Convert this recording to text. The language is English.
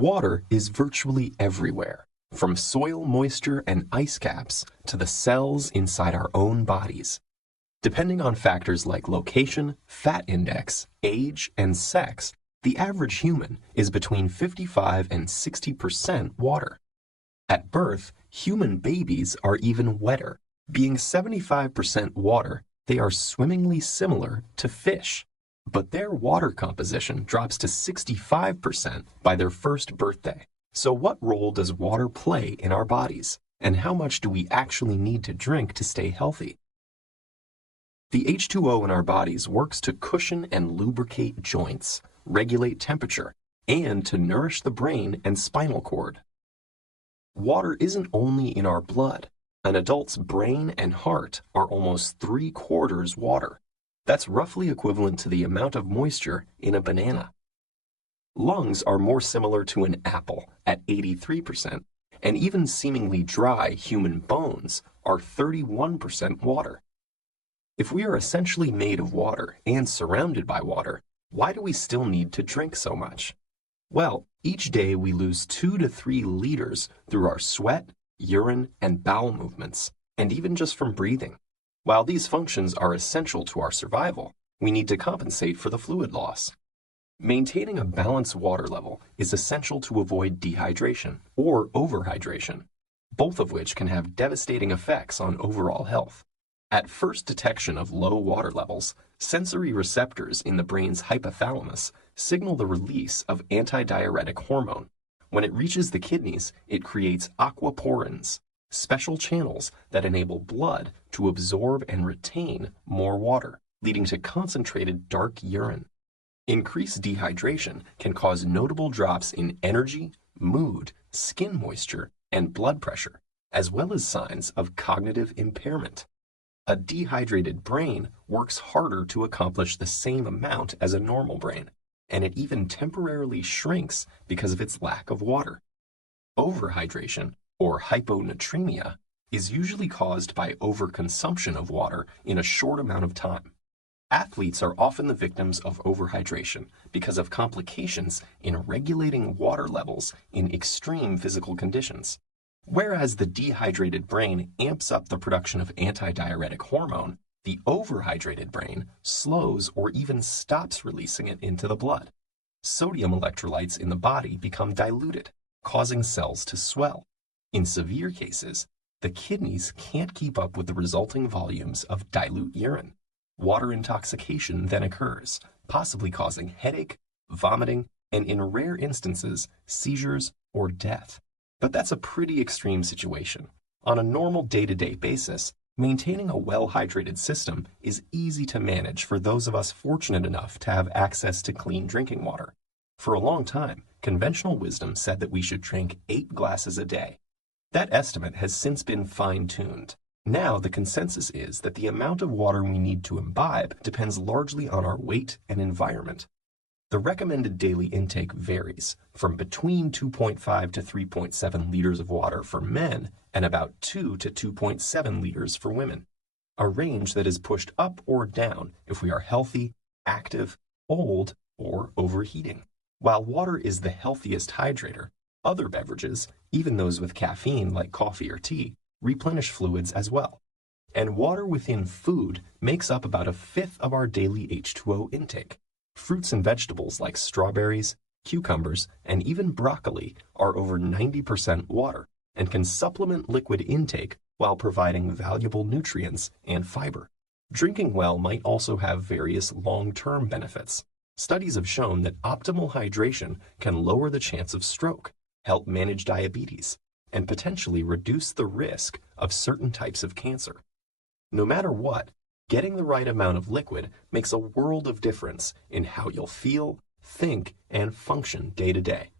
Water is virtually everywhere, from soil moisture and ice caps to the cells inside our own bodies. Depending on factors like location, fat index, age, and sex, the average human is between 55 and 60% water. At birth, human babies are even wetter. Being 75% water, they are swimmingly similar to fish. But their water composition drops to 65% by their first birthday. So what role does water play in our bodies? And how much do we actually need to drink to stay healthy? The H2O in our bodies works to cushion and lubricate joints, regulate temperature, and to nourish the brain and spinal cord. Water isn't only in our blood. An adult's brain and heart are almost 3/4 water. That's roughly equivalent to the amount of moisture in a banana. Lungs are more similar to an apple at 83%, and even seemingly dry human bones are 31% water. If we are essentially made of water and surrounded by water, why do we still need to drink so much? Well, each day we lose 2 to 3 liters through our sweat, urine, and bowel movements, and even just from breathing. While these functions are essential to our survival, we need to compensate for the fluid loss. Maintaining a balanced water level is essential to avoid dehydration or overhydration, both of which can have devastating effects on overall health. At first detection of low water levels, sensory receptors in the brain's hypothalamus signal the release of antidiuretic hormone. When it reaches the kidneys, it creates aquaporins, special channels that enable blood to absorb and retain more water, leading to concentrated dark urine. Increased dehydration can cause notable drops in energy, mood, skin moisture, and blood pressure, as well as signs of cognitive impairment. A dehydrated brain works harder to accomplish the same amount as a normal brain, and it even temporarily shrinks because of its lack of water. Overhydration, or hyponatremia, is usually caused by overconsumption of water in a short amount of time. Athletes are often the victims of overhydration because of complications in regulating water levels in extreme physical conditions. Whereas the dehydrated brain amps up the production of antidiuretic hormone, the overhydrated brain slows or even stops releasing it into the blood. Sodium electrolytes in the body become diluted, causing cells to swell. In severe cases, the kidneys can't keep up with the resulting volumes of dilute urine. Water intoxication then occurs, possibly causing headache, vomiting, and in rare instances, seizures or death. But that's a pretty extreme situation. On a normal day-to-day basis, maintaining a well-hydrated system is easy to manage for those of us fortunate enough to have access to clean drinking water. For a long time, conventional wisdom said that we should drink 8 glasses a day. That estimate has since been fine-tuned. Now the consensus is that the amount of water we need to imbibe depends largely on our weight and environment. The recommended daily intake varies from between 2.5 to 3.7 liters of water for men and about 2 to 2.7 liters for women, a range that is pushed up or down if we are healthy, active, old, or overheating. While water is the healthiest hydrator, other beverages, even those with caffeine like coffee or tea, replenish fluids as well. And water within food makes up about 1/5 of our daily H2O intake. Fruits and vegetables like strawberries, cucumbers, and even broccoli are over 90% water and can supplement liquid intake while providing valuable nutrients and fiber. Drinking well might also have various long-term benefits. Studies have shown that optimal hydration can lower the chance of stroke, help manage diabetes, and potentially reduce the risk of certain types of cancer. No matter what, getting the right amount of liquid makes a world of difference in how you'll feel, think, and function day to day.